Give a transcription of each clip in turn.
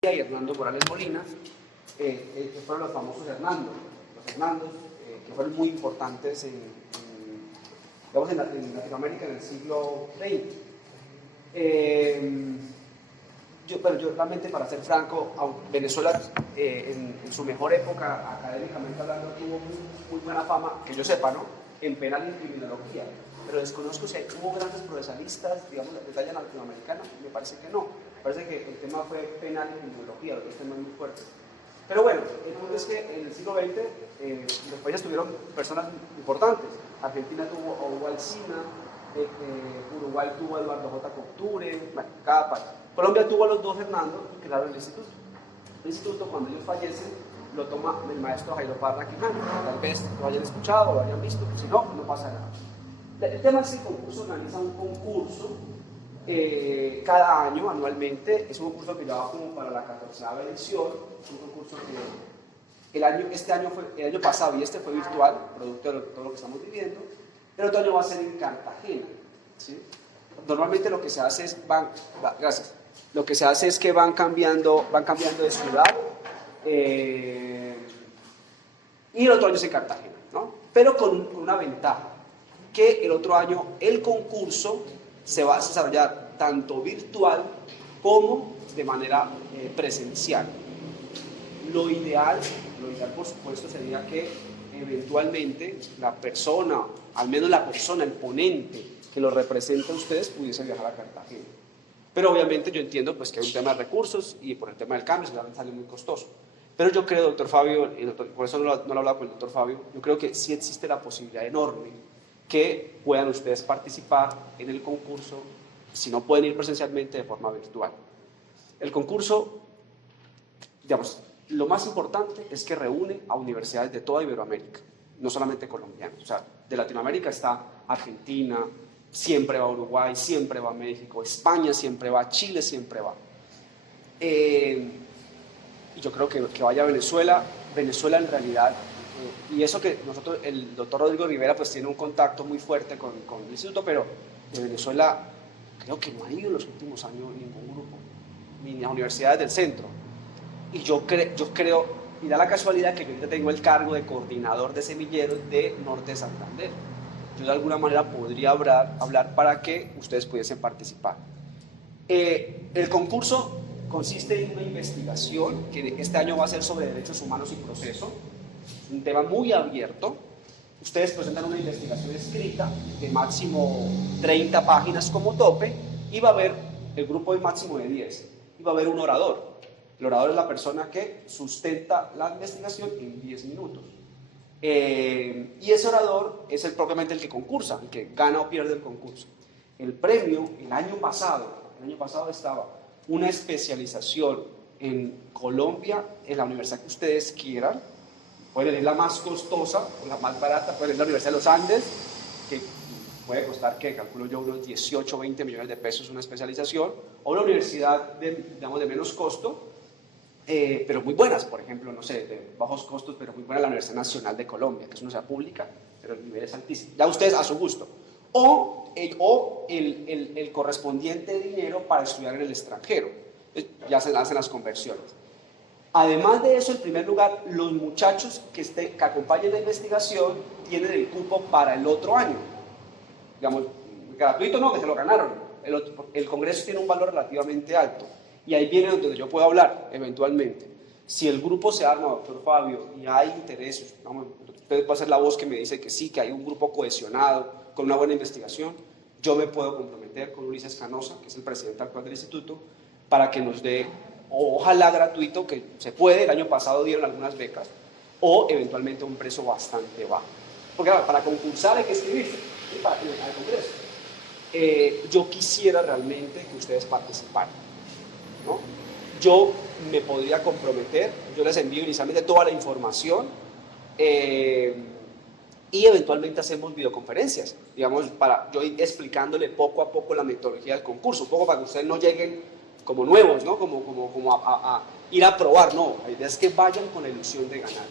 y Hernando Morales Molina, que fueron los famosos Hernandos, que fueron muy importantes digamos, en Latinoamérica en el siglo XX. Pero yo realmente, para ser franco, Venezuela en su mejor época, académicamente hablando, tuvo muy buena fama, que yo sepa, ¿no?, en penal y criminología, pero desconozco si hubo grandes procesalistas, digamos, de talla latinoamericana. Me parece que no, me parece que el tema fue penal y criminología, los dos temas muy fuertes. Pero bueno, el punto es que en el siglo XX los países tuvieron personas importantes. Argentina tuvo a Hugo Alsina, Uruguay tuvo a Eduardo J. Couture, bueno, cada país. Colombia tuvo a los dos Hernando y crearon el instituto. El instituto, cuando ellos fallecen, lo toma el maestro Jairo Parra Quijano. Tal vez lo hayan escuchado o lo hayan visto, si no, no pasa nada. El tema es que el concurso organiza un concurso cada año, anualmente. Es un concurso que ya va como para la 14ª edición. Es un concurso que el año pasado y este fue virtual, producto de todo lo que estamos viviendo. El otro año va a ser en Cartagena, ¿sí? Normalmente lo que se hace es lo que se hace es que van cambiando de ciudad, y el otro año es en Cartagena, ¿no? Pero con una ventaja, que el otro año el concurso se va a desarrollar tanto virtual como de manera presencial. Lo ideal por supuesto sería que eventualmente la persona, al menos la persona, el ponente que lo representa a ustedes, pudiese viajar a Cartagena. Pero obviamente yo entiendo pues que hay un tema de recursos y por el tema del cambio se sale muy costoso. Pero yo creo, doctor Fabio, por eso no lo he hablado con el doctor Fabio, yo creo que sí existe la posibilidad enorme que puedan ustedes participar en el concurso, si no pueden ir presencialmente, de forma virtual. El concurso, digamos, lo más importante es que reúne a universidades de toda Iberoamérica, no solamente colombianas. O sea, de Latinoamérica está Argentina, siempre va a Uruguay, siempre va a México, España siempre va, Chile siempre va. Y yo creo que vaya a Venezuela en realidad, y eso que nosotros, el doctor Rodrigo Rivera pues tiene un contacto muy fuerte con el instituto, pero de Venezuela creo que no ha ido en los últimos años ningún grupo, ni a universidades del centro. Y yo creo, y da la casualidad que yo ahorita tengo el cargo de coordinador de semilleros de Norte de Santander. Yo de alguna manera podría hablar para que ustedes pudiesen participar. El concurso consiste en una investigación que este año va a ser sobre derechos humanos y proceso, un tema muy abierto. Ustedes presentan una investigación escrita de máximo 30 páginas como tope, y va a haber el grupo de máximo de 10, y va a haber un orador. El orador es la persona que sustenta la investigación en 10 minutos. Y ese orador es propiamente el que concursa, el que gana o pierde el concurso. El premio, el año pasado estaba una especialización en Colombia, en la universidad que ustedes quieran. Pueden elegir la más costosa o la más barata, pueden elegir la Universidad de los Andes, que puede costar, que calculo yo, unos 18 o 20 millones de pesos una especialización, o una universidad digamos, de menos costo, pero muy buenas, por ejemplo, no sé, de bajos costos, pero muy buena la Universidad Nacional de Colombia, que es una universidad pública, pero el nivel es altísimo. Ya ustedes a su gusto. O el correspondiente dinero para estudiar en el extranjero. Ya se hacen las conversiones. Además de eso, en primer lugar, los muchachos que acompañen la investigación tienen el cupo para el otro año. Digamos, gratuito no, que se lo ganaron. El congreso tiene un valor relativamente alto. Y ahí viene donde yo puedo hablar, eventualmente. Si el grupo se arma, doctor Fabio, y hay interés, usted puede ser la voz que me dice que sí, que hay un grupo cohesionado, con una buena investigación, yo me puedo comprometer con Ulises Canosa, que es el presidente actual del instituto, para que nos dé, ojalá gratuito, que se puede, el año pasado dieron algunas becas, o eventualmente un precio bastante bajo. Porque para concursar hay que inscribirse al congreso. Yo quisiera realmente que ustedes participaran, ¿no? Yo me podría comprometer, yo les envío inicialmente toda la información, y eventualmente hacemos videoconferencias, digamos, para yo ir explicándole poco a poco la metodología del concurso, un poco para que ustedes no lleguen como nuevos, ¿no? Como a ir a probar, no, la idea es que vayan con la ilusión de ganar.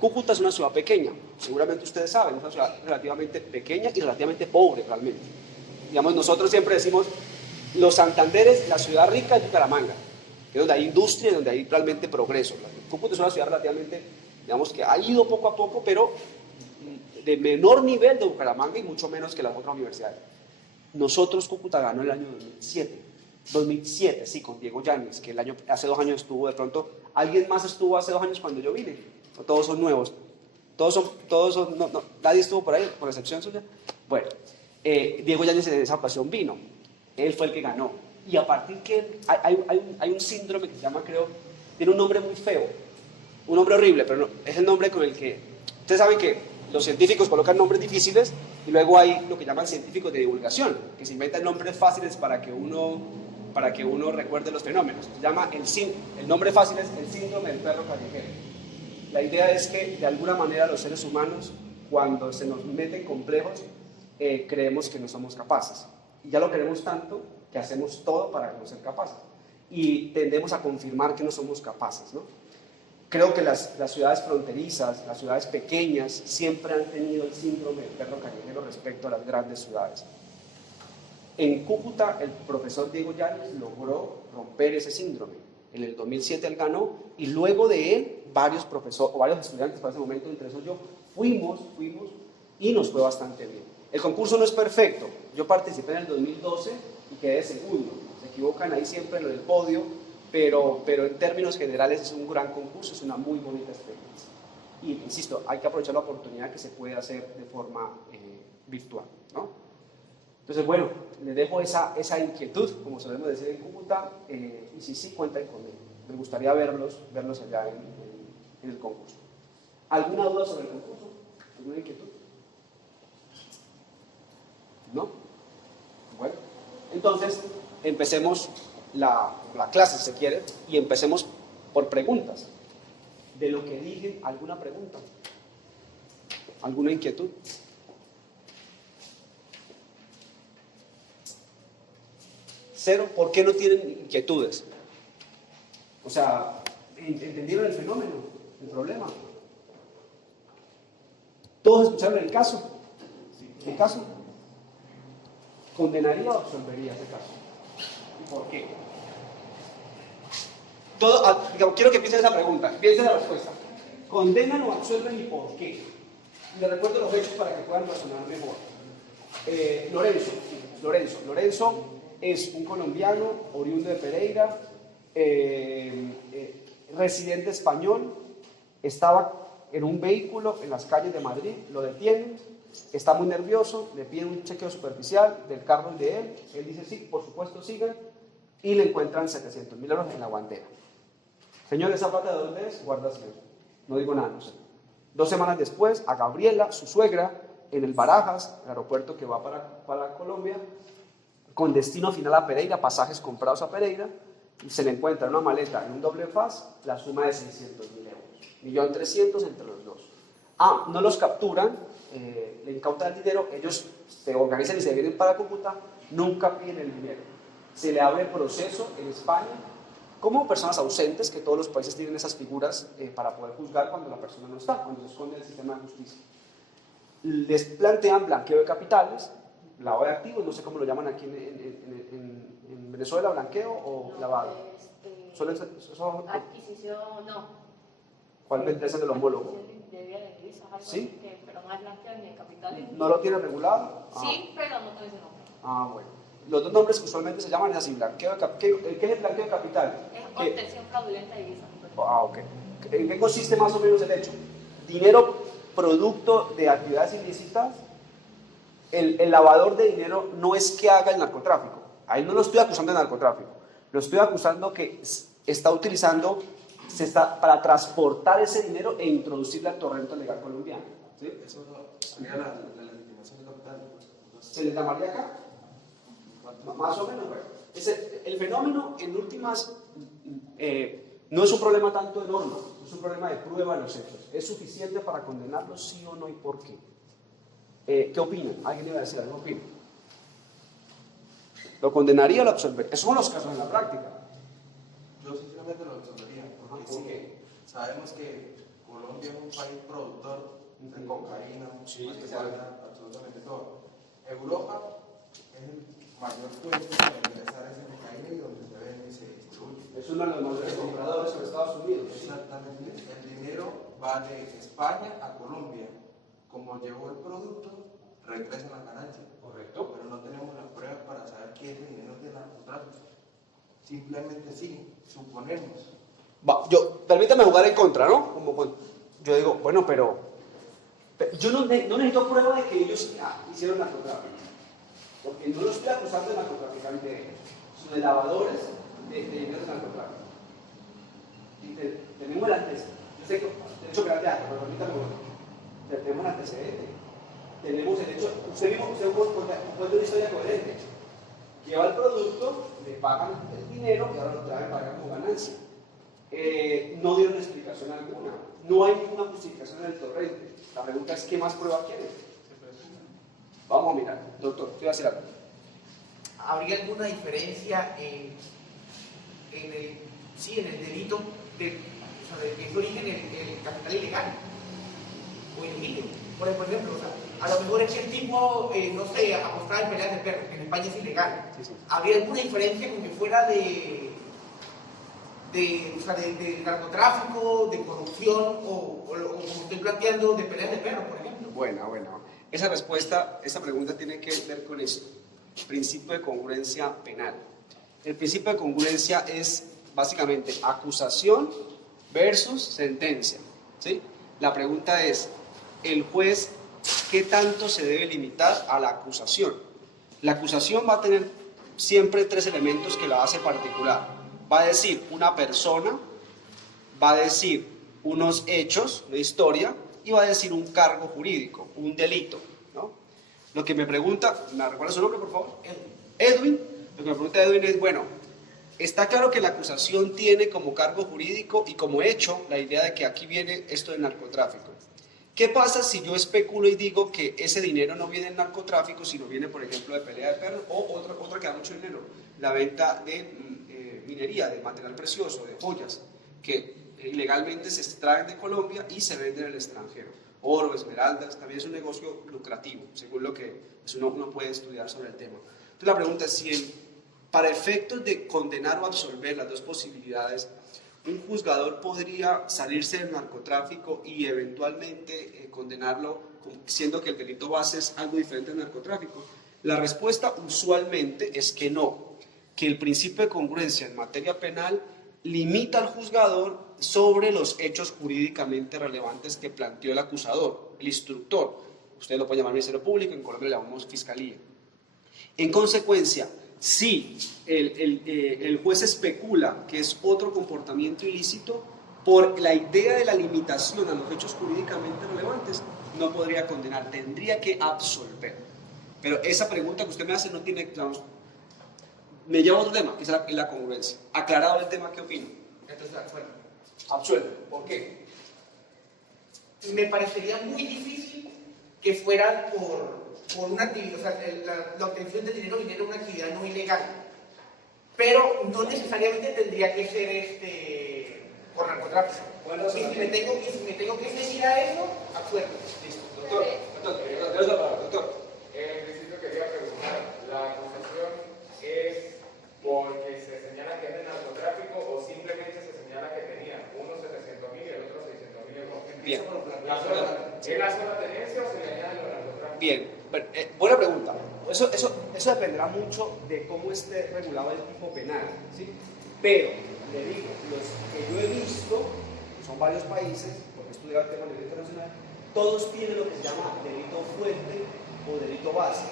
Cúcuta es una ciudad pequeña, seguramente ustedes saben, es una ciudad relativamente pequeña y relativamente pobre realmente. Digamos, nosotros siempre decimos, los Santanderes, la ciudad rica es Bucaramanga, que es donde hay industria y donde hay realmente progreso. Cúcuta es una ciudad relativamente, digamos que ha ido poco a poco, pero de menor nivel de Bucaramanga y mucho menos que las otras universidades. Nosotros, Cúcuta ganó el año 2007, sí, con Diego Yáñez, que hace 2 años estuvo de pronto. ¿Alguien más estuvo hace 2 años cuando yo vine? ¿O todos son nuevos? No, nadie estuvo por ahí, por excepción suya. Bueno, Diego Yáñez en esa ocasión vino, él fue el que ganó. Y a partir que hay un síndrome que se llama, creo, tiene un nombre muy feo, un nombre horrible, pero no, es el nombre con el que, ustedes saben que los científicos colocan nombres difíciles y luego hay lo que llaman científicos de divulgación, que se inventan nombres fáciles para que uno recuerde los fenómenos. Se llama el nombre fácil es el síndrome del perro callejero. La idea es que de alguna manera los seres humanos, cuando se nos meten complejos, creemos que no somos capaces. Y ya lo queremos tanto que hacemos todo para no ser capaces. Y tendemos a confirmar que no somos capaces, ¿no? Creo que las ciudades fronterizas, las ciudades pequeñas, siempre han tenido el síndrome del perro callejero respecto a las grandes ciudades. En Cúcuta, el profesor Diego Yáñez logró romper ese síndrome. En el 2007 él ganó, y luego de él, varios profesores, o varios estudiantes para ese momento, entre esos yo, fuimos, y nos fue bastante bien. El concurso no es perfecto. Yo participé en el 2012 y quedé segundo. Se equivocan ahí siempre en lo del podio, pero en términos generales es un gran concurso, es una muy bonita experiencia. Y insisto, hay que aprovechar la oportunidad que se puede hacer de forma virtual, ¿no? Entonces, bueno, les dejo esa inquietud, como solemos decir en Cúcuta, y sí, cuenten con él. Me gustaría verlos allá en el concurso. ¿Alguna duda sobre el concurso? ¿Alguna inquietud? ¿No? Bueno, entonces empecemos la clase, si se quiere, y empecemos por preguntas. De lo que dije, ¿alguna pregunta? ¿Alguna inquietud? Cero. ¿Por qué no tienen inquietudes? O sea, ¿entendieron el fenómeno, el problema? ¿Todos escucharon el caso? ¿El caso? ¿Condenaría o absolvería ese caso? ¿Y por qué? Quiero que piensen esa pregunta, piensen la respuesta. ¿Condenan o absuelven y por qué? Les recuerdo los hechos para que puedan razonar mejor. Lorenzo es un colombiano oriundo de Pereira, residente español, estaba en un vehículo en las calles de Madrid, lo detienen, está muy nervioso, le piden un chequeo superficial del carro y de él dice sí, por supuesto sigan, y le encuentran 700.000 euros en la guantera. Señor, ¿esa plata de dónde es? Guarda silencio. No digo nada, no sé. 2 semanas después, a Gabriela, su suegra, en el Barajas, el aeropuerto que va para Colombia, con destino final a Pereira, pasajes comprados a Pereira, se le encuentra en una maleta en un doble faz la suma de 600.000 euros, 1.300.000 entre los dos. No los capturan, le incautan el dinero, ellos se organizan y se vienen para Cúcuta, nunca piden el dinero. Se le abre proceso en España como personas ausentes, que todos los países tienen esas figuras para poder juzgar cuando la persona no está, cuando se esconde el sistema de justicia. Les plantean blanqueo de capitales, lavado de activos, no sé cómo lo llaman aquí en Venezuela, blanqueo o lavado. Adquisición, no. ¿Cuál vendría siendo el homólogo? ¿Sí? Pero no hay blanqueo ni de capitales. ¿No lo tiene regulado? Sí, pero no tiene ese nombre. Bueno. Los dos nombres que usualmente se llaman es así, blanqueo de capitales. ¿Qué es el blanqueo de capitales? Es obtención fraudulenta de divisas. Ok. ¿En qué consiste más o menos el hecho? Dinero producto de actividades ilícitas. El lavador de dinero no es que haga el narcotráfico. Ahí no lo estoy acusando de narcotráfico. Lo estoy acusando que está utilizando para transportar ese dinero e introducirlo al torrente legal colombiano. ¿Sí? Eso sería la legitimación de capital. ¿Se le llamaría acá? Más o menos, bueno. El fenómeno, en últimas, no es un problema tanto de norma, es un problema de prueba de los hechos. ¿Es suficiente para condenarlo, sí o no, y por qué? ¿Qué opinan? ¿Alguien iba a decir algo? ¿Qué opina? ¿Lo condenaría o lo absolvería? Esos son los casos en la práctica. Yo sinceramente lo absolvería, porque ¿Por qué? sabemos que Colombia es un país productor de cocaína, marihuana, absolutamente todo. Europa es el mayor puesto para ingresar ese cocaína y donde se vende y se Es uno de los mayores compradores en Estados Unidos. Exactamente. El dinero va de España a Colombia. Como llegó el producto, regresan las ganancias. Correcto. Pero no tenemos las pruebas para saber qué es el dinero de narcotráfico. Simplemente sí, suponemos. Permítame jugar en contra, ¿no? Yo digo, bueno, pero yo no necesito prueba de que ellos hicieron narcotráfico. Porque no los estoy acusando de narcotraficantes de ellos, sino de lavadores de dinero de narcotráfico. Y tenemos el antecedente. Yo sé que el hecho grande, pero permítame tenemos el antecedente. Tenemos el hecho, usted mismo cuenta una historia coherente. Lleva el producto, le pagan el dinero y ahora lo traen para pagar como ganancia. No dieron explicación alguna. No hay ninguna justificación en el torrente. La pregunta es, ¿qué más prueba quieren? Vamos a mirar. Doctor, te voy a decir algo. ¿Habría alguna diferencia en el delito de qué origen el capital ilegal o ilícito? Por ejemplo, a lo mejor es que el tipo, no sé, apostaba en peleas de perros, que en España es ilegal. Sí. ¿Habría alguna diferencia con que fuera de narcotráfico, de corrupción o como estoy planteando, de peleas de perros, por ejemplo? Buena. Esa pregunta tiene que ver con esto. Principio de congruencia penal. El principio de congruencia es básicamente acusación versus sentencia. ¿Sí? La pregunta es, el juez, ¿qué tanto se debe limitar a la acusación? La acusación va a tener siempre tres elementos que la hace particular. Va a decir una persona, va a decir unos hechos, una historia, y va a decir un cargo jurídico, un delito, ¿no? Lo que me pregunta, ¿me recuerda su nombre, por favor? Edwin. Lo que me pregunta Edwin es, bueno, está claro que la acusación tiene como cargo jurídico y como hecho la idea de que aquí viene esto del narcotráfico. ¿Qué pasa si yo especulo y digo que ese dinero no viene del narcotráfico, sino viene, por ejemplo, de pelea de perros o otra que da mucho dinero, la venta de minería, de material precioso, de joyas, que ilegalmente se extraen de Colombia y se venden en el extranjero? Oro, esmeraldas, también es un negocio lucrativo, según lo que uno puede estudiar sobre el tema. Entonces la pregunta es si para efectos de condenar o absolver las dos posibilidades, un juzgador podría salirse del narcotráfico y eventualmente condenarlo, siendo que el delito base es algo diferente al narcotráfico. La respuesta usualmente es que no, que el principio de congruencia en materia penal limita al juzgador sobre los hechos jurídicamente relevantes que planteó el acusador, el instructor. Usted lo puede llamar Ministerio Público, en Colombia le llamamos Fiscalía. En consecuencia, si el juez especula que es otro comportamiento ilícito, por la idea de la limitación a los hechos jurídicamente relevantes, no podría condenar, tendría que absolver. Pero esa pregunta que usted me hace no tiene, digamos, me lleva a otro tema, que es la congruencia. Aclarado el tema, ¿qué opino? Entonces, bueno, Absuelve. ¿Por qué? me parecería muy difícil que fuera por una actividad, o sea, la obtención del dinero viniera una actividad no ilegal, pero no necesariamente tendría que ser por narcotráfico. Bueno, y si me tengo que ceñir a eso, absuelvo. Listo. Doctor. En principio quería preguntar, ¿la acusación es porque se señala que es de narcotráfico o simplemente se señala que tenía uno 700.000 y el otro 600.000 euros? Bien. ¿Es la sola tenencia o se le añade lo narcotráfico? Bien, buena pregunta. Eso dependerá mucho de cómo esté regulado el tipo penal, ¿sí? Pero, le digo, los que yo he visto, que son varios países, porque he estudiado el tema a nivel internacional, todos tienen lo que se llama delito fuente o delito base.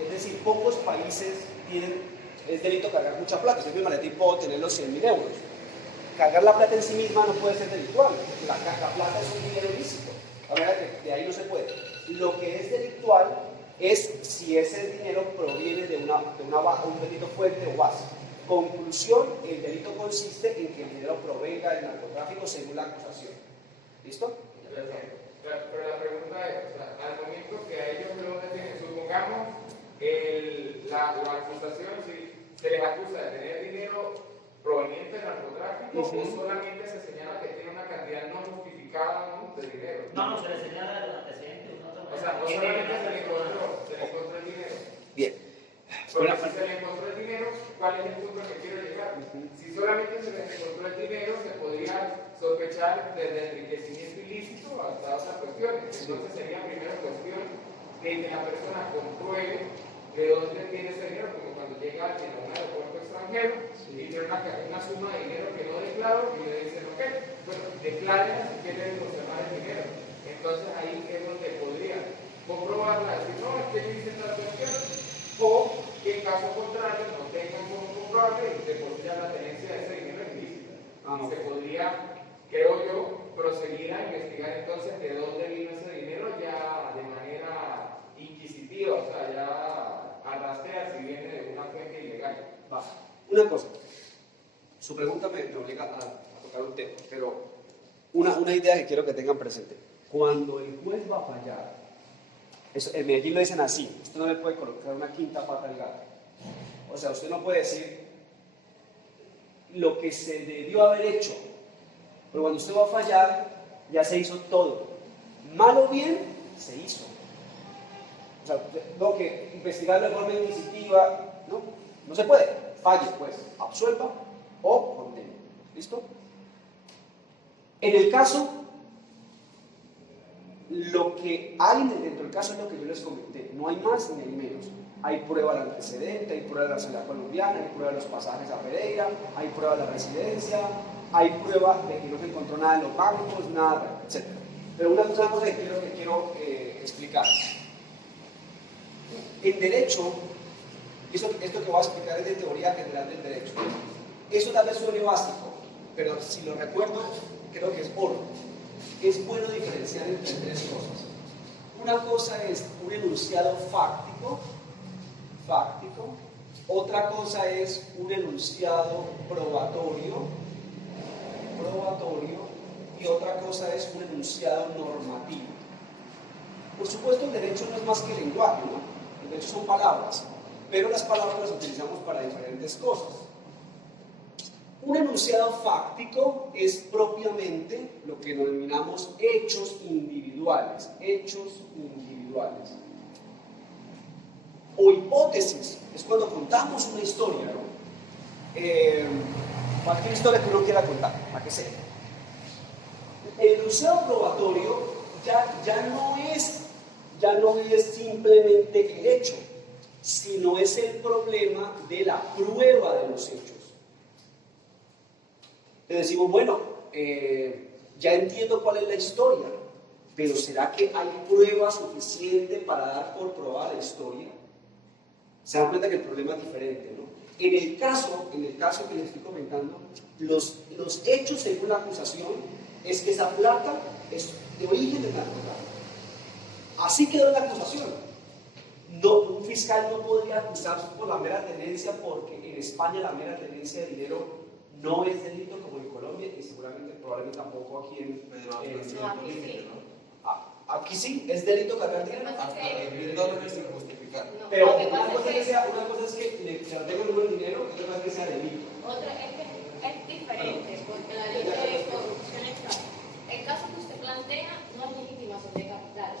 Es decir, pocos países tienen el delito cargar mucha plata. Si yo en mi maletín puedo tener los 100.000 euros. Cargar la plata en sí misma no puede ser delictual. La plata es un dinero ilícito. La verdad que de ahí no se puede. Lo que es delictual es si ese dinero proviene de un delito fuente o base. Conclusión, el delito consiste en que el dinero provenga del narcotráfico según la acusación. ¿Listo? Pero la pregunta es, o sea, al momento que a ellos lo detienen, supongamos la acusación, si se les acusa de tener dinero proveniente del narcotráfico o solamente se señala que tiene una cantidad no justificada, ¿no?, de dinero. No, se le señala el antecedente de una otra manera. O sea, no solamente se le encontró el dinero. Bien. Porque si se le encontró el dinero, ¿cuál es el punto al que quiero llegar? Si solamente se les encontró el dinero, se podría sospechar desde enriquecimiento ilícito hasta otras cuestiones. Entonces sería primera cuestión de que la persona compruebe de dónde tiene ese dinero, como cuando llega alguien a un aeropuerto extranjero y tiene una suma de dinero que no declaró y le dicen, ok, bueno, declárenla si quieren conservar el dinero. Entonces ahí es donde podría comprobarla, decir, no, es que yo hice tal cuestión, o que en caso contrario no tengan como comprobarle y se podría la tenencia de ese dinero ilícita. Y se podría, creo yo, proseguir a investigar entonces de dónde vino ese dinero ya de manera inquisitiva, o sea, ya arrastrar si viene de una fuente ilegal. Va. Una cosa, su pregunta me obliga a tocar un tema, pero una idea que quiero que tengan presente. Cuando el juez va a fallar, en Medellín lo dicen así, usted no le puede colocar una quinta pata al gato. O sea, usted no puede decir lo que se debió haber hecho, pero cuando usted va a fallar, ya se hizo todo. Mal o bien, se hizo. O sea, no que investigar de forma inquisitiva, no se puede. Falle, pues, absuelva o condene. ¿Listo? En el caso, lo que hay dentro del caso es lo que yo les comenté. No hay más ni hay menos. Hay prueba del antecedente, hay prueba de la nacionalidad colombiana, hay prueba de los pasajes a Pereira, hay prueba de la residencia, hay prueba de que no se encontró nada en los bancos, nada, etc. Pero una cosa que quiero explicar. En derecho, esto que voy a explicar es de teoría general del derecho. Eso tal vez suene básico, pero si lo recuerdo, creo que es oro. Es bueno diferenciar entre tres cosas. Una cosa es un enunciado fáctico, otra cosa es un enunciado probatorio, y otra cosa es un enunciado normativo. Por supuesto, el derecho no es más que lenguaje, ¿no? El derecho son palabras, pero las palabras las utilizamos para diferentes cosas. Un enunciado fáctico es propiamente lo que denominamos hechos individuales. O hipótesis, es cuando contamos una historia, ¿no? Cualquier historia que uno quiera contar, para que sea. El enunciado probatorio ya no es simplemente el hecho, sino es el problema de la prueba de los hechos. Le decimos, bueno, ya entiendo cuál es la historia, pero ¿será que hay prueba suficiente para dar por probada la historia? Se dan cuenta que el problema es diferente, ¿no? En el caso que les estoy comentando, los hechos según la acusación es que esa plata es de origen del narcotráfico. Así quedó la acusación. No, un fiscal no podría acusar por la mera tenencia, porque en España la mera tenencia de dinero no es delito como en Colombia y seguramente probablemente tampoco aquí en... Aquí sí, es delito cargar dinero. Hasta $1000 sin justificar. No, Pero una cosa es que le tengo el número de dinero y otra cosa es que sea delito. Otra es que es diferente, porque la ley de corrupción está. El caso que usted plantea no es legitimación de capital,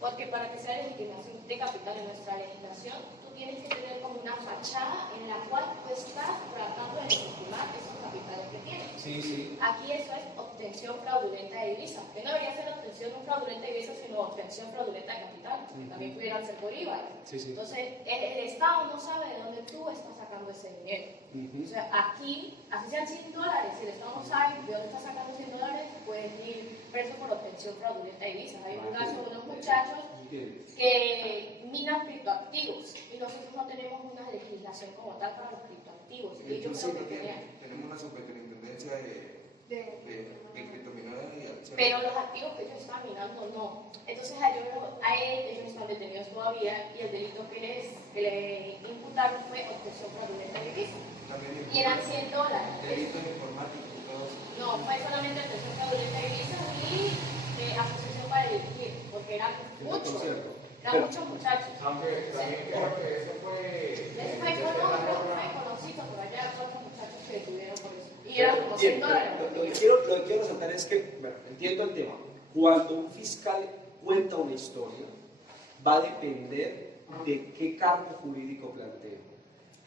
porque para que sea legitimación de capital en nuestra legislación, tú tienes que tener como una fachada en la cual tú estás tratando de legitimar esos capitales que tienes. Sí. Aquí eso es obtención fraudulenta de divisas, que no debería ser obtención fraudulenta de divisas, sino obtención fraudulenta de capital, que también pudieran ser por IVA. Sí. Entonces, el Estado no sabe de dónde tú estás sacando ese dinero. O sea, aquí, así sean $100, si el Estado no sabe de dónde está sacando $100, pueden ir preso por obtención fraudulenta de divisas. Hay un caso de unos muchachos que minan criptoactivos y nosotros no tenemos una legislación como tal para los criptoactivos. Y yo creo que tenemos una superintendencia de criptomonedas y acciones. Pero los activos que ellos están minando no. Entonces ellos están detenidos todavía y el delito que le imputaron fue obtención fraudulenta de divisas. Y eran $100. Delitos informáticos y todo eso. No, fue solamente obtención fraudulenta de divisas y asociación para delinquir, porque eran muchos muchachos. Aunque también creo que eso fue... Eso fue conocido por allá, 4 muchachos que detuvieron por eso. Y eran como $100. Lo que quiero resaltar es que, bueno, entiendo el tema. Cuando un fiscal cuenta una historia, va a depender de qué cargo jurídico planteo.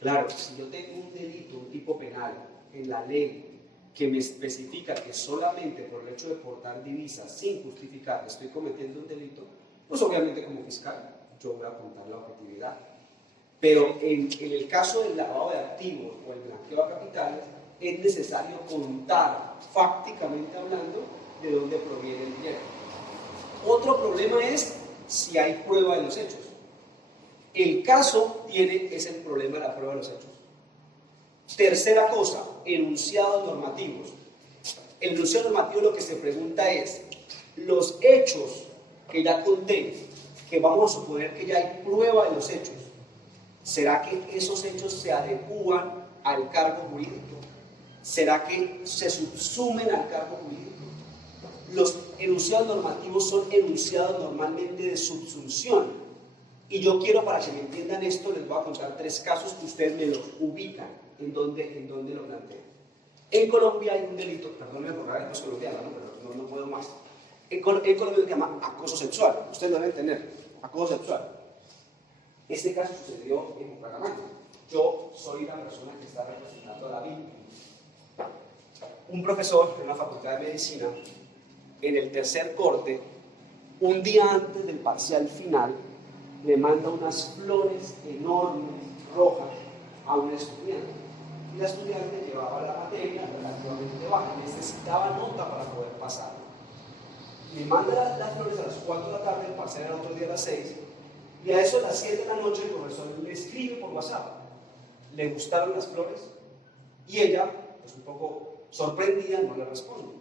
Claro, si yo tengo un delito, un tipo penal en la ley que me especifica que solamente por el hecho de portar divisas sin justificar estoy cometiendo un delito, pues obviamente como fiscal yo voy a apuntar la objetividad. Pero en el caso del lavado de activos o el blanqueo de capitales, es necesario contar, fácticamente hablando, de dónde proviene el dinero. Otro problema es si hay prueba de los hechos. El caso es el problema de la prueba de los hechos. Tercera cosa, enunciados normativos. El enunciado normativo lo que se pregunta es, los hechos que ya conté, que vamos a suponer que ya hay prueba de los hechos, ¿será que esos hechos se adecúan al cargo jurídico? ¿Será que se subsumen al cargo jurídico? Los enunciados normativos son enunciados normalmente de subsunción. Y yo quiero, para que me entiendan esto, les voy a contar 3 casos que ustedes me los ubican, en donde lo planteo. En Colombia hay un delito, perdón por hablar en colombiano, pero no puedo más. En Colombia se llama acoso sexual, ustedes lo deben tener, acoso sexual. Este caso sucedió en Bucaramanga. Yo soy la persona que está representando a la víctima. Un profesor de una facultad de medicina, en el tercer corte, un día antes del parcial final, le manda unas flores enormes, rojas, a una estudiante. Y la estudiante llevaba la materia relativamente baja, necesitaba nota para poder pasar. Le manda las flores a las 4 de la tarde, el parcial era otro día a las 6, y a eso a las 7 de la noche el profesor le escribe por WhatsApp. ¿Le gustaron las flores? Y ella, pues un poco sorprendida, no le responde.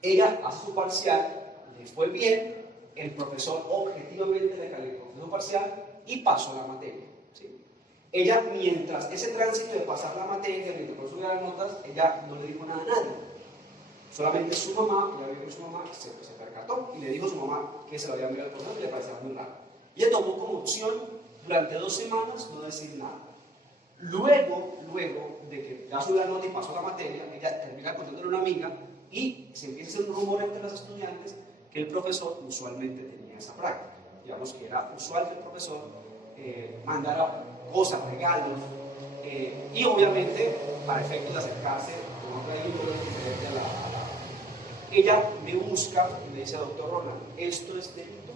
Ella hace su parcial, le fue bien, el profesor objetivamente le calificó su parcial y pasó la materia. ¿Sí? Ella, mientras ese tránsito de pasar la materia, mientras subía las notas, ella no le dijo nada a nadie. Solamente su mamá, ella vio que su mamá se percató y le dijo a su mamá que se lo había enviado al profesor y le parecía muy raro. Y ella tomó como opción durante 2 semanas no decir nada. Luego de que ya subió la nota y pasó la materia, ella termina contándole a una amiga y se empieza a hacer un rumor entre los estudiantes que el profesor usualmente tenía esa práctica. Digamos que era usual que el profesor mandara cosas, regalos, y obviamente para efectos de acercarse con otra índole diferente a la. Ella me busca y me dice, doctor Ronald, ¿esto es delito?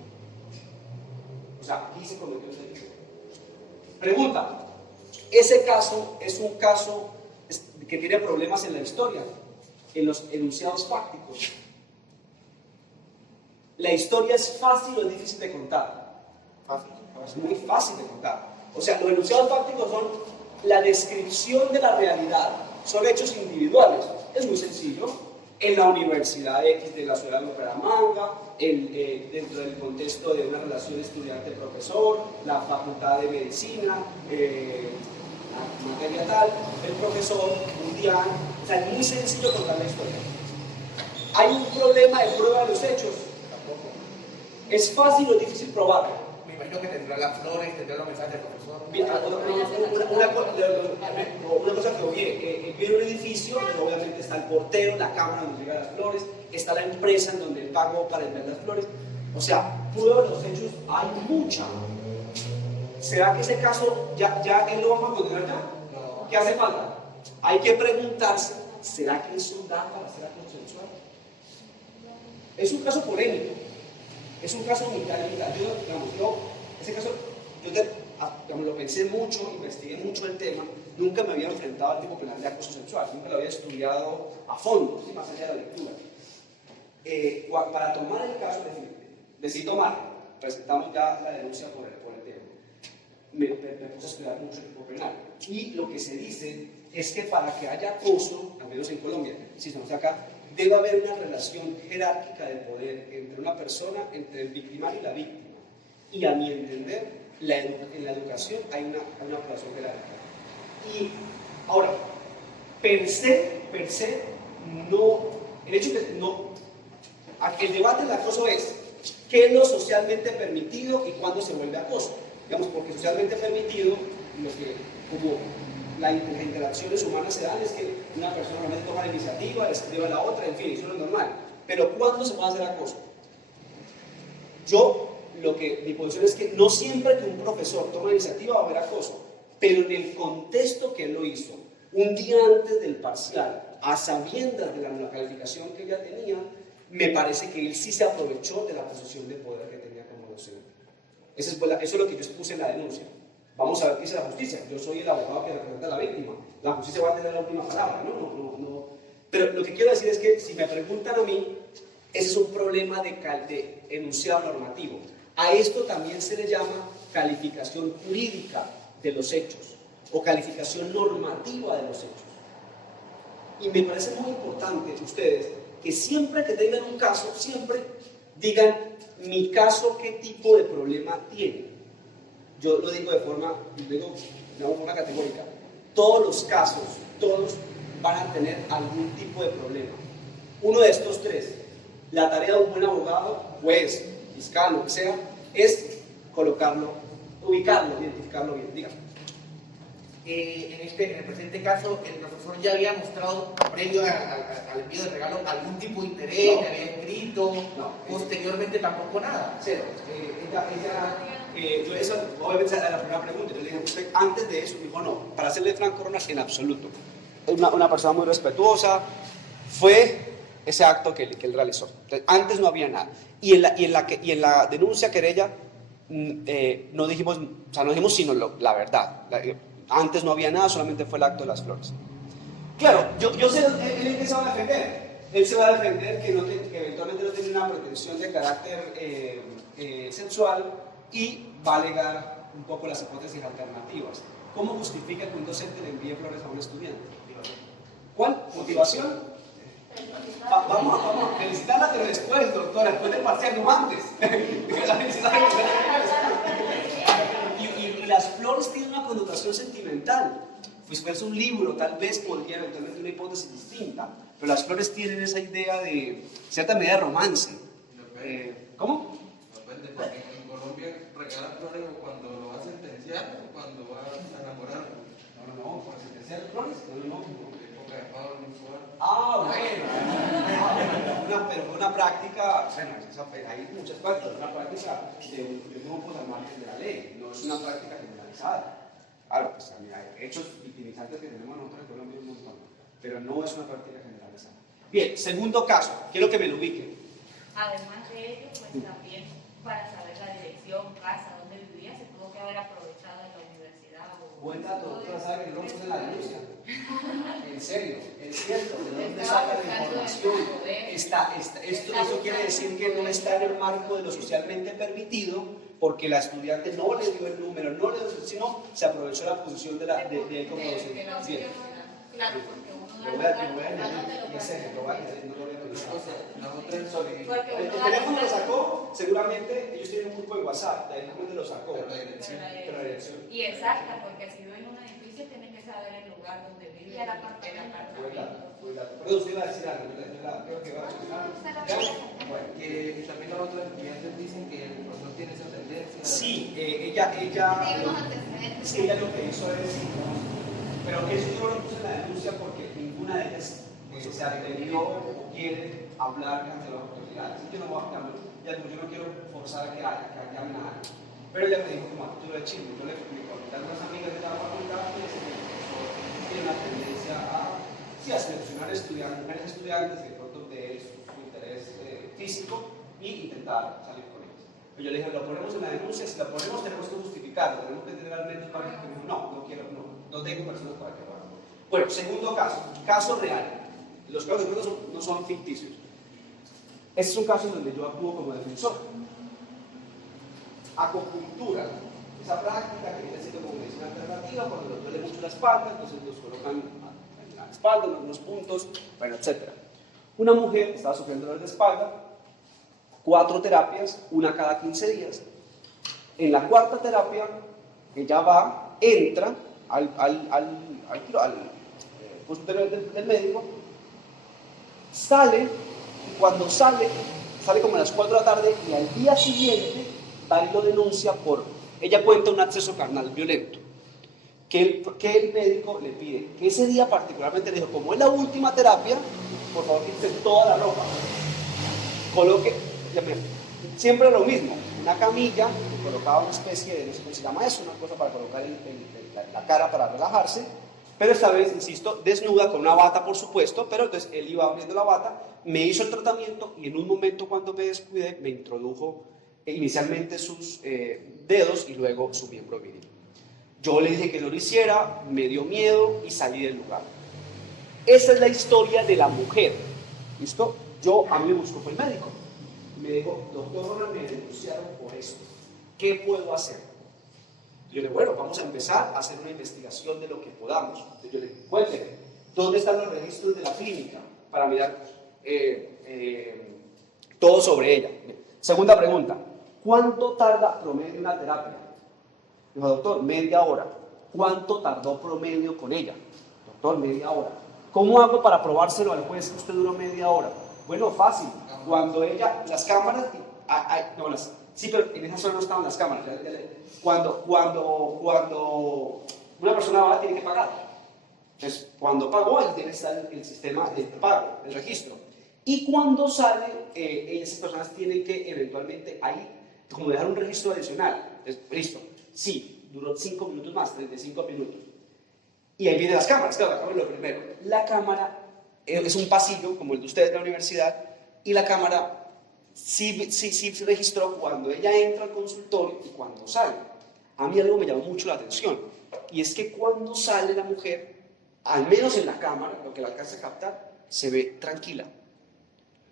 O sea, aquí se cometió un delito. Pregunta, ese caso es un caso que tiene problemas en la historia, en los enunciados fácticos. ¿La historia es fácil o es difícil de contar? Fácil. Es muy fácil de contar. O sea, los enunciados fácticos son la descripción de la realidad, son hechos individuales. Es muy sencillo. En la Universidad X de la ciudad de Bucaramanga, dentro del contexto de una relación estudiante-profesor, la facultad de medicina, la materia tal, el profesor, un día, o sea, es muy sencillo contar la historia. Hay un problema de prueba de los hechos. ¿Es fácil o es difícil probarlo? Me imagino que tendrá las flores, tendrá los mensajes del profesor. Una cosa que viene un edificio, pero obviamente está el portero, la cámara donde llegan las flores, está la empresa en donde él pagó para enviar las flores. O sea, prueba de los hechos hay mucha. ¿Será que ese caso ya él lo vamos a condenar ya? No. ¿Qué hace falta? Hay que preguntarse, ¿será que eso da para ser acoso sexual? Es un caso polémico. Es un caso mitad y mitad. Ese caso, lo pensé mucho, investigué mucho el tema, nunca me había enfrentado al tipo penal de acoso sexual, nunca lo había estudiado a fondo, más allá de la lectura. Para tomar el caso, decidí tomarlo, presentamos ya la denuncia por el tema. Me puse a estudiar mucho el tipo penal. Y lo que se dice es que para que haya acoso, al menos en Colombia, si estamos acá, debe haber una relación jerárquica de poder entre una persona, entre el victimario y la víctima. Y a mi entender, en la educación hay una relación jerárquica. Y ahora, per se, no, el hecho de no, el debate del acoso es qué es lo socialmente permitido y cuándo se vuelve acoso. Digamos, porque socialmente permitido, lo que como las interacciones humanas se dan es que una persona normalmente toma la iniciativa, le escribe a la otra, en fin, eso no es normal. Pero ¿cuándo se puede hacer acoso? Yo mi posición es que no siempre que un profesor toma iniciativa va a haber acoso, pero en el contexto que él lo hizo, un día antes del parcial, a sabiendas de la calificación que ella tenía, me parece que él sí se aprovechó de la posición de poder que tenía como docente. Eso es lo que yo expuse en la denuncia. Vamos a ver qué dice la justicia. Yo soy el abogado que representa a la víctima. La justicia va a tener la última palabra, ¿no? Pero lo que quiero decir es que si me preguntan a mí, ese es un problema de enunciado normativo. A esto también se le llama calificación jurídica de los hechos o calificación normativa de los hechos. Y me parece muy importante ustedes que siempre que tengan un caso, siempre digan, mi caso, ¿qué tipo de problema tiene? Yo lo digo de forma categórica. Todos los casos, todos van a tener algún tipo de problema. Uno de estos tres, la tarea de un buen abogado, juez, fiscal, lo que sea, es colocarlo, ubicarlo, identificarlo bien. Dígame. En el presente caso, el profesor ya había mostrado, previo al envío de regalo, algún tipo de interés, le había escrito, posteriormente tampoco nada. Cero. Esa obviamente era la primera pregunta. Yo le dije, usted antes de eso, me dijo, no, para serle franco, Ronald, en absoluto. Una persona muy respetuosa, fue ese acto que él realizó. Entonces, antes no había nada. Y en la denuncia querella, no dijimos sino la verdad. Antes no había nada, solamente fue el acto de las flores. Claro, yo sé, él en qué se va a defender. Él se va a defender que eventualmente no tiene una pretensión de carácter sexual y va a alegar un poco las hipótesis alternativas. ¿Cómo justifica que un docente le envíe flores a un estudiante? ¿Cuál? ¿Motivación? Vamos a felicitarla, pero después, doctora, después del parcial, no antes. Y las flores tienen una connotación sentimental. Pues si fuese un libro, tal vez podría eventualmente una hipótesis distinta, pero las flores tienen esa idea de cierta medida de romance. ¿Cómo? Depende, porque en Colombia regalan flores o cuando lo va a sentenciar o cuando va a enamorar. No, por sentenciar flores, no. Época de Pablo Suárez. Bueno, pero fue una práctica, hay muchas prácticas, una práctica de grupos al margen de la ley, no es una práctica generalizada. Claro, pues también hay hechos victimizantes que tenemos nosotros en Colombia un montón, pero no es una práctica generalizada. Bien, segundo caso, quiero que me lo ubiquen. Además de ello, pues también para saber la dirección, casa, dónde vivía, se tuvo que haber aprovechado de la universidad. Buen dato, doctora, sabe que no lo puse en la denuncia. En serio, es cierto, ¿de dónde saca la información? Eso quiere decir que no está en el marco de lo socialmente permitido, porque la estudiante no le dio el número, sino se aprovechó la posición de él como docente. Bien. Claro, porque uno Lo voy a añadir, no lo voy a añadir, no lo voy a utilizar. La otra es El teléfono lo sacó, seguramente ellos tienen un grupo de WhatsApp, de ahí donde lo sacó. Pero la dirección. Pero la dirección. Y exacta, porque si vive en un edificio tiene que saber el lugar donde vive, el apartamento. Perdón, usted iba a decir algo, creo que va a decir algo. Bueno, Que también los otros estudiantes dicen que el profesor tiene esa tendencia. sí, ella lo que hizo es, pero eso yo lo puse en la denuncia porque ninguna de ellas se atrevió o quiere hablar ante las autoridades. Yo no voy a hablar, yo no quiero forzar a que llamen a alguien. Pero ella me dijo como a título de chisme, yo le comenté a unas amigas de la facultad y les dije que el profesor tiene una tendencia a seleccionar mujeres estudiantes que de pronto de su interés físico y intentar salir con ellas. Pero yo le dije, lo ponemos en la denuncia, si lo ponemos tenemos que justificarlo, tenemos que tener al menos para que no tengo personas para que lo hagan. Bueno, segundo caso real. Los casos de pronto no son ficticios. Este es un caso en donde yo actúo como defensor. Acupuntura, esa práctica que viene siendo como medicina alternativa, cuando nos duele mucho la espalda, entonces nos colocan en la espalda, en algunos puntos, bueno, etc. Una mujer estaba sufriendo dolor de espalda, 4 terapias, una cada 15 días. En la cuarta terapia, ella entra al consultorio del médico, sale, y cuando sale como a las 4 de la tarde, y al día siguiente va y lo denuncia ella cuenta un acceso carnal violento, que el médico le pide, que ese día particularmente le dijo, como es la última terapia, por favor quite toda la ropa, coloque, siempre lo mismo, una camilla, le colocaba una especie de, no sé cómo se llama eso, una cosa para colocar la cara para relajarse, pero esta vez, insisto, desnuda, con una bata por supuesto, pero entonces él iba abriendo la bata, me hizo el tratamiento y en un momento cuando me descuidé me introdujo inicialmente sus dedos y luego su miembro viril. Yo le dije que no lo hiciera, me dio miedo y salí del lugar. Esa es la historia de la mujer. ¿Listo? A mí me buscó fue el médico. Me dijo, doctor Ronald, me denunciaron por esto. ¿Qué puedo hacer? Yo le dije, bueno, vamos a empezar a hacer una investigación de lo que podamos. Yo le dije, cuénteme, ¿dónde están los registros de la clínica para mirar todo sobre ella? Segunda pregunta, ¿cuánto tarda promedio una terapia? Dijo, doctor, media hora. ¿Cuánto tardó promedio con ella? Doctor, media hora. ¿Cómo hago para probárselo al juez que usted duró media hora? Bueno, fácil. Cuando ella, las cámaras, sí, pero en esa zona no estaban las cámaras. Cuando una persona va, tiene que pagar. Entonces, cuando pagó, él debe estar el sistema de pago, el registro. Y cuando sale, esas personas tienen que eventualmente ahí, como dejar un registro adicional. Listo. Sí, duró 5 minutos más, 35 minutos. Y ahí vienen las cámaras, claro, la cámara es lo primero. La cámara es un pasillo, como el de ustedes de la universidad, y la cámara sí registró cuando ella entra al consultorio y cuando sale. A mí algo me llamó mucho la atención, y es que cuando sale la mujer, al menos en la cámara, lo que la alcanza a captar, se ve tranquila.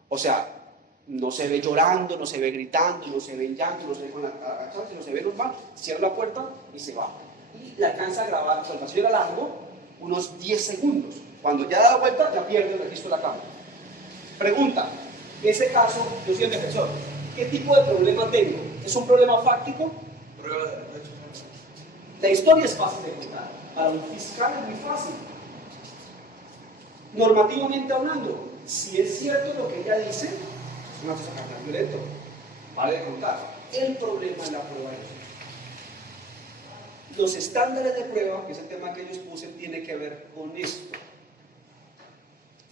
O sea, no se ve llorando, no se ve gritando, no se ve en llanto, no se ve con la agachada, sino se ve normal, cierra la puerta y se va. Y la alcanza a grabar, el pasillo era largo, unos 10 segundos. Cuando ya da la vuelta, ya pierde el registro de la cámara. Pregunta, en ese caso, yo soy el defensor, ¿qué tipo de problema tengo? ¿Es un problema fáctico? La historia es fácil de contar, para un fiscal es muy fácil. Normativamente hablando, si es cierto lo que ella dice, es una cosa carnal violento, vale de contar. El problema es la prueba. Los estándares de prueba, que es el tema que ellos puse, tiene que ver con esto.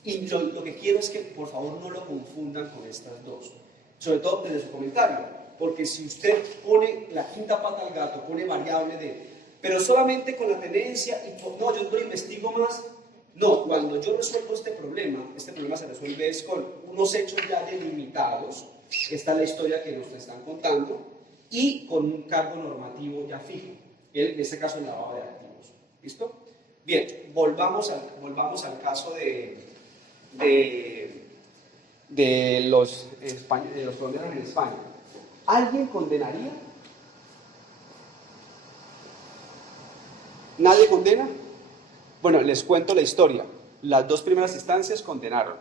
Y lo que quiero es que por favor no lo confundan con estas dos, sobre todo desde su comentario, porque si usted pone la quinta pata al gato, pone variable pero solamente con la tenencia, y no, yo no investigo más. No, cuando yo resuelvo este problema se resuelve es con unos hechos ya delimitados, esta es la historia que nos están contando, y con un cargo normativo ya fijo, en este caso el lavado de activos. ¿Listo? Bien, volvamos al caso de los colombianos en España. ¿Alguien condenaría? ¿Nadie condena? Bueno, les cuento la historia. Las dos primeras instancias condenaron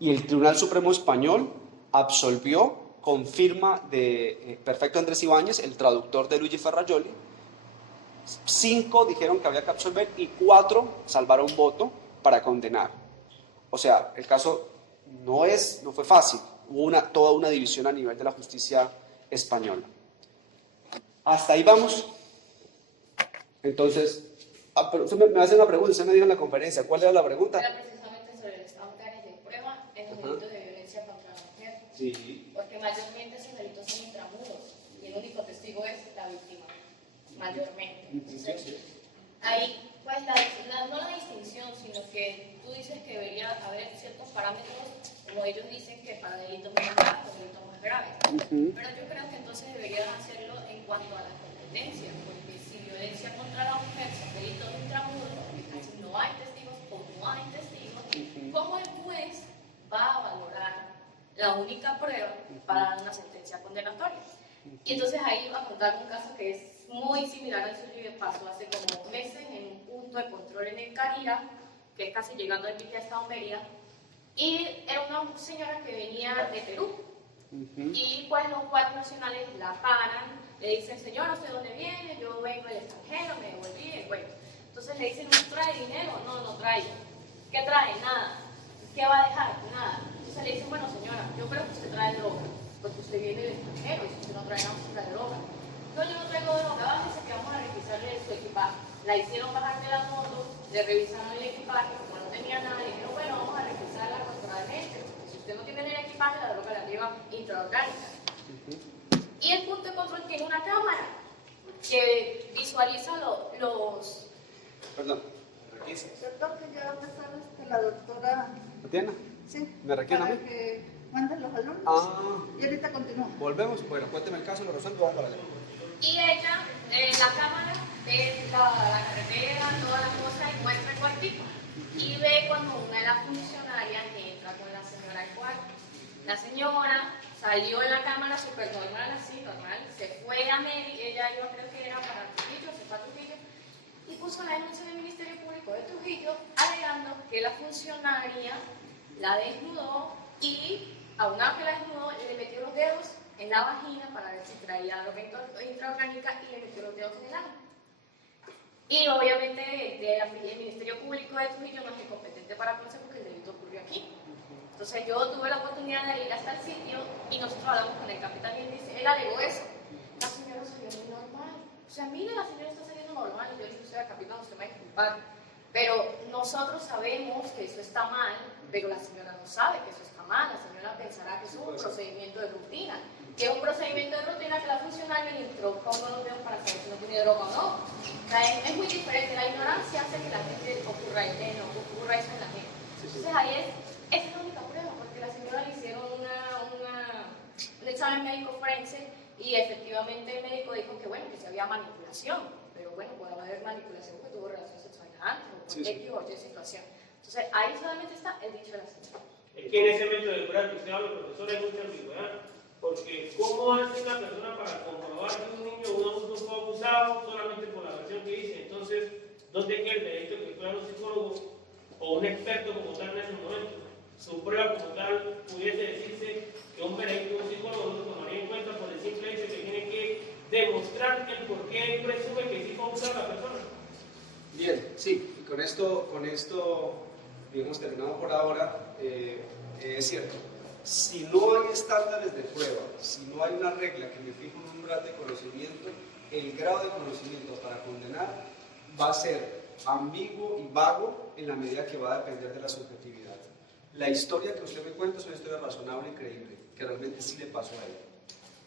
y el Tribunal Supremo Español absolvió con firma de Perfecto Andrés Ibáñez, el traductor de Luigi Ferrajoli. 5 dijeron que había que absolver y 4 salvaron voto para condenar. O sea, el caso no fue fácil, hubo toda una división a nivel de la justicia española. Hasta ahí vamos. Entonces, pero usted me hace una pregunta, usted me dijo en la conferencia, ¿cuál era la pregunta? Era precisamente sobre el estado de prueba en los delitos de violencia contra la mujer. Sí. Porque mayormente esos delitos son intramuros y el único testigo es la víctima, mayormente. Entonces, ahí, pues no la distinción, sino que tú dices que debería haber ciertos parámetros, como ellos dicen que para delitos más graves o delitos más graves. Pero yo creo que entonces deberían hacerlo en cuanto a las competencias, porque si violencia contra la mujer son delitos intramuros, porque casi no hay testigos o no hay testigos, ¿cómo el juez va a valorar la única prueba para dar una sentencia condenatoria? Y entonces ahí va a contar un caso que es muy similar al suyo que pasó hace como meses en un punto de control en el Carira, que es casi llegando al Vique hasta Mérida, y era una señora que venía de Perú. Y pues los guardias nacionales la paran, le dicen, señora, ¿usted dónde viene? Yo vengo del extranjero, me devolví, y bueno. Entonces le dicen, ¿no trae dinero? No, no trae. ¿Qué trae? Nada. ¿Qué va a dejar? Nada. Entonces le dicen, bueno, señora, yo creo que usted trae droga, porque usted viene del extranjero, y si usted no trae nada, usted trae droga. No, yo no traigo droga, bájese que vamos a revisarle su equipaje. La hicieron bajar de la moto, le revisaron el equipaje, como no tenía nada, le dijeron, bueno, vamos a revisarla corporalmente, porque si usted no tiene el equipaje, la droga la lleva intraorgánica. Y el punto de control tiene una cámara que visualiza los... Perdón, requisa. Doctor, que ya va a pasar la doctora. ¿Tatiana? Sí. ¿Me requieren a para mí? que manden los alumnos. Ah. Y ahorita continúa. Volvemos, bueno, cuénteme el caso, lo resuelvo, vamos para allá. Y ella, en la cámara, ve la carretera, toda la cosa y muestra el cuartito. Y ve cuando una de las funcionarias entra con la señora al cuarto. La señora salió en la cámara súper normal, así, normal, se fue a Mérida, ella iba, creo que era para Trujillo, se fue a Trujillo, y puso la denuncia en el Ministerio Público de Trujillo, alegando que la funcionaria la desnudó y, a una vez que la desnudó, le metió los dedos en la vagina para ver si traía droga intraorgánica y le metió los dedos en el ano. Y obviamente el Ministerio Público de Trujillo no es el competente para conocer porque el delito ocurrió aquí. Entonces yo tuve la oportunidad de ir hasta el sitio y nosotros hablamos con el capitán y él dice, él alegó eso. La señora salió muy normal. O sea, mire, la señora está saliendo normal. Y yo le dije, usted, capitán, usted me va a disculpar. Pero nosotros sabemos que eso está mal, pero la señora no sabe que eso está mal. La señora pensará que eso es un procedimiento de rutina. Que es un procedimiento de rutina que la funcionaria le introduzca uno los dedos para saber si no tiene droga o no. O sea, es muy diferente. La ignorancia hace que la gente ocurra eso en la gente. Entonces ahí esa es la única prueba, porque la señora le hicieron un examen médico forense y efectivamente el médico dijo que bueno, que si había manipulación, pero bueno, puede haber manipulación porque tuvo relaciones sexuales antes o por X o Y situación. Entonces ahí solamente está el dicho de la señora. Es que en ese método de prueba que usted habla, profesor, hay mucha ambigüedad, porque ¿cómo hace una persona para comprobar que un niño o un adulto fue abusado solamente por la versión que dice? Entonces, ¿dónde queda el derecho que fuera un psicólogo o un experto como tal en ese momento? Su prueba como tal pudiese decirse que un veredicto, un psicólogo no lo tomaría en cuenta por el simple hecho que tiene que demostrar el por qué él presume que sí fue abusada la persona. Bien, sí, y con esto digamos, terminado por ahora, es cierto. Si no hay estándares de prueba, si no hay una regla que me fije un umbral de conocimiento, el grado de conocimiento para condenar va a ser ambiguo y vago en la medida que va a depender de la subjetividad. La historia que usted me cuenta es una historia razonable y creíble, que realmente sí le pasó a él.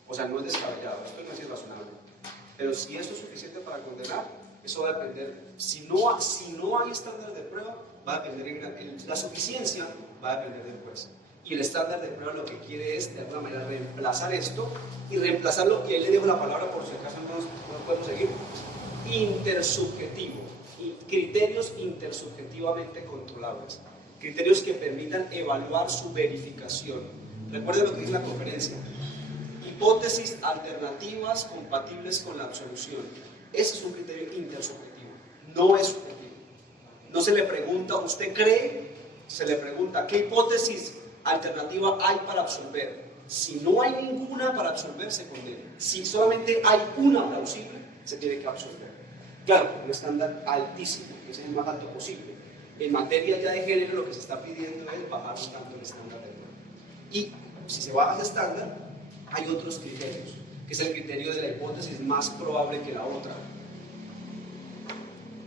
O sea, no es descabellado, esto no es irrazonable. Pero si eso es suficiente para condenar, eso va a depender, si no hay estándares de prueba, va a depender, la suficiencia va a depender del juez. Y el estándar de prueba lo que quiere es, de alguna manera, reemplazar esto y reemplazar lo que él le dejo la palabra, por si acaso no podemos seguir, intersubjetivo, y criterios intersubjetivamente controlables, criterios que permitan evaluar su verificación. Recuerden lo que dice la conferencia, hipótesis alternativas compatibles con la absolución. Ese es un criterio intersubjetivo, no es subjetivo. No se le pregunta, ¿usted cree? Se le pregunta, ¿qué hipótesis alternativa hay para absolver? Si no hay ninguna para absolver, se condena. Si solamente hay una plausible, se tiene que absolver. Claro, un estándar altísimo, que es el más alto posible. En materia ya de género, lo que se está pidiendo es bajar un tanto el estándar de prueba. Y si se baja ese estándar, hay otros criterios, que es el criterio de la hipótesis más probable que la otra.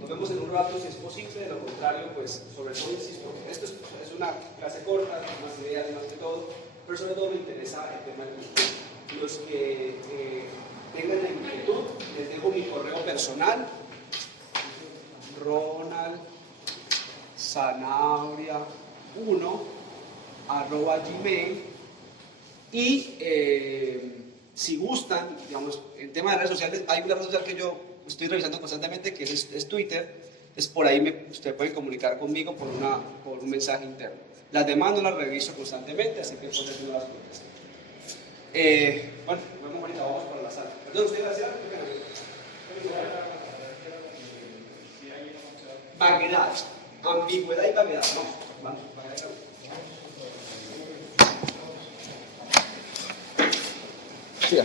Nos vemos en un rato si es posible, de lo contrario, pues sobre todo insisto, esto es una clase corta, más ideas más que todo, pero sobre todo me interesa el tema del inquietud. Los que tengan la inquietud, les dejo mi correo personal, ronaldzanabria1@gmail, y si gustan, digamos, en tema de redes sociales, hay una red social que yo estoy revisando constantemente, que es Twitter. Es por ahí ustedes pueden comunicar conmigo por un mensaje interno. Las demás no las reviso constantemente, así que por eso no las contesto. Bueno, nos vemos ahorita, vamos para la sala. Perdón, ¿usted iba a decir algo? Vaguedad, ambigüedad y vaguedad, no. Vaguedad. Sí.